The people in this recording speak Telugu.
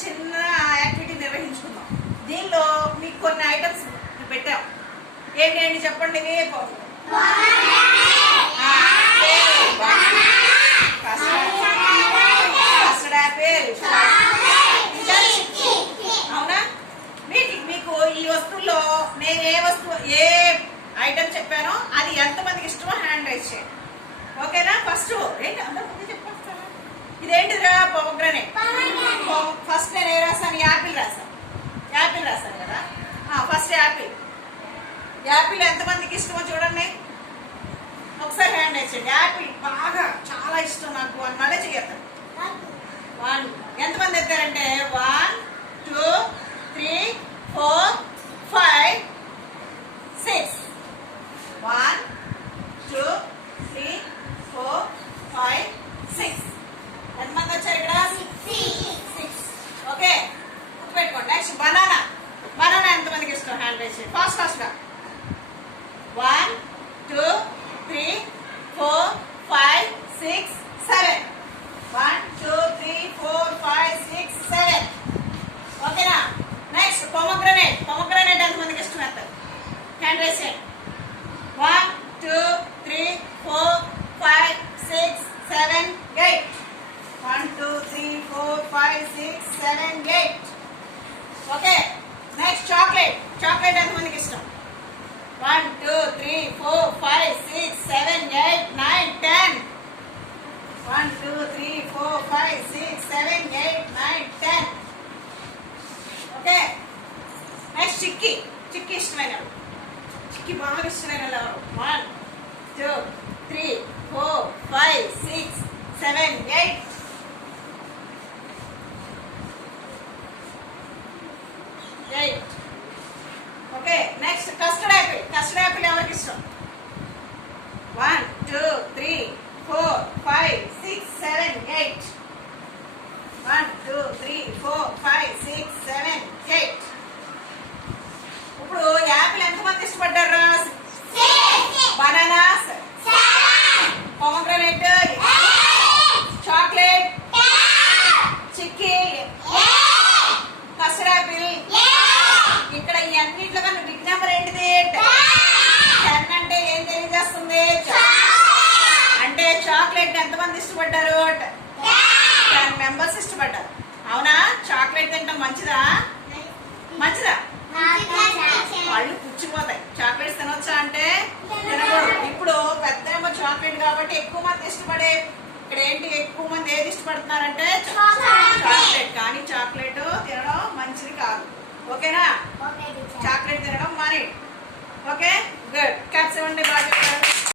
చిన్న యాక్టివిటీ నిర్వహించుకుందాం. దీనిలో మీకు కొన్ని ఐటమ్స్ పెట్టాం. ఏంటి చెప్పండి. కస్టర్డ్ యాపిల్, అవునా? మీకు ఈ వస్తువుల్లో నేను ఏ ఐటమ్ చెప్పానో అది ఎంతమందికి ఇష్టమో హ్యాండ్ రైజ్ చేయండి. ఓకేనా? ఫస్ట్ ఏంటి అందరూ ముందు చెప్పేస్తారా? ఇదేంటిరా? పొమగ్రనేట్. ఫస్ట్ నేను ఏ రాసాను? యాపిల్ రాసాను కదా. ఫస్ట్ యాపిల్ ఎంతమందికి ఇష్టమో చూడండి. ఒకసారి హ్యాండ్ రైజ్ చేయండి. యాపిల్ బాగా చాలా ఇష్టం నాకు అని మళ్ళీ చెయ్యొద్దు. 1 ఎంతమంది ఎత్తారంటే 1 2 3 4 5 6 1 2 3 4 5 6 ఎంతమంది వచ్చారు ఇక్కడ? 6. ఓకే, గుర్తుపెట్టుకోండి. నెక్స్ట్ బనానా ఎంతమందికి ఇష్టం? హ్యాండ్ రైజ్ చేయండి ఫాస్ట్ గా. 1 2 3 4 5 6 7 1 2 3 4 5 6 7. ఓకేనా? నెక్స్ట్ పొమగ్రనేట్ ఎంతమందికి ఇష్టం? వేస్తారు హ్యాండ్ రైజ్ చేయండి. 1 2 3 4 5 6 7 8 1 2 3 4 5 6 7 8. ఓకే, నెక్స్ట్ చాక్లెట్ ఎంతమందికి ఇష్టం? 1 2 3 4 5 6 7 8 9 10 1 2 3 4 5 6 7 8 9 10. ఓకే, నెక్స్ట్ చిక్కీ ఇష్టమైన చిక్కీ బాగా ఇష్టమైన 1 2 3 4 5 6 7 8. ఓకే, నెక్స్ట్ కస్టర్డ్ యాపిల్ ఎవరికి ఇష్టం? 1 2 3 4 5 6 7 8 1 2 3 4 5 6 7 8. ఇప్పుడు యాపిల్ ఎంతమంది ఇష్టపడ్డారు? Banana, pomegranate, chocolate, chikki, custard Apple. ఇక్కడ ఈ అన్నింటిలో కన్నా బిగ్ నెంబర్ ఏంటిది? 10 అంటే ఏం తెలియజేస్తుంది? అంటే చాక్లెట్ ఎంతమంది ఇష్టపడ్డారు? 10 మెంబర్స్ ఇష్టపడ్డారు. అవునా? చాక్లెట్ తింటాం మంచిదా? వాళ్ళు పుచ్చిపోతాయి. చాక్లెట్స్ తినొచ్చా అంటే తినకూడదు. ఇప్పుడు పెద్ద నెంబర్ చాక్లెట్ కాబట్టి ఎక్కువ మంది ఇష్టపడే. ఇక్కడ ఏంటి ఎక్కువ మంది ఏది ఇష్టపడుతున్నారంటే చాక్లెట్. కానీ చాక్లెట్ తినడం మంచిది కాదు. ఓకేనా? చాక్లెట్ తినడం మానేయండి. Okay, good. క్యాప్స్ ఇవ్వండి బాగా.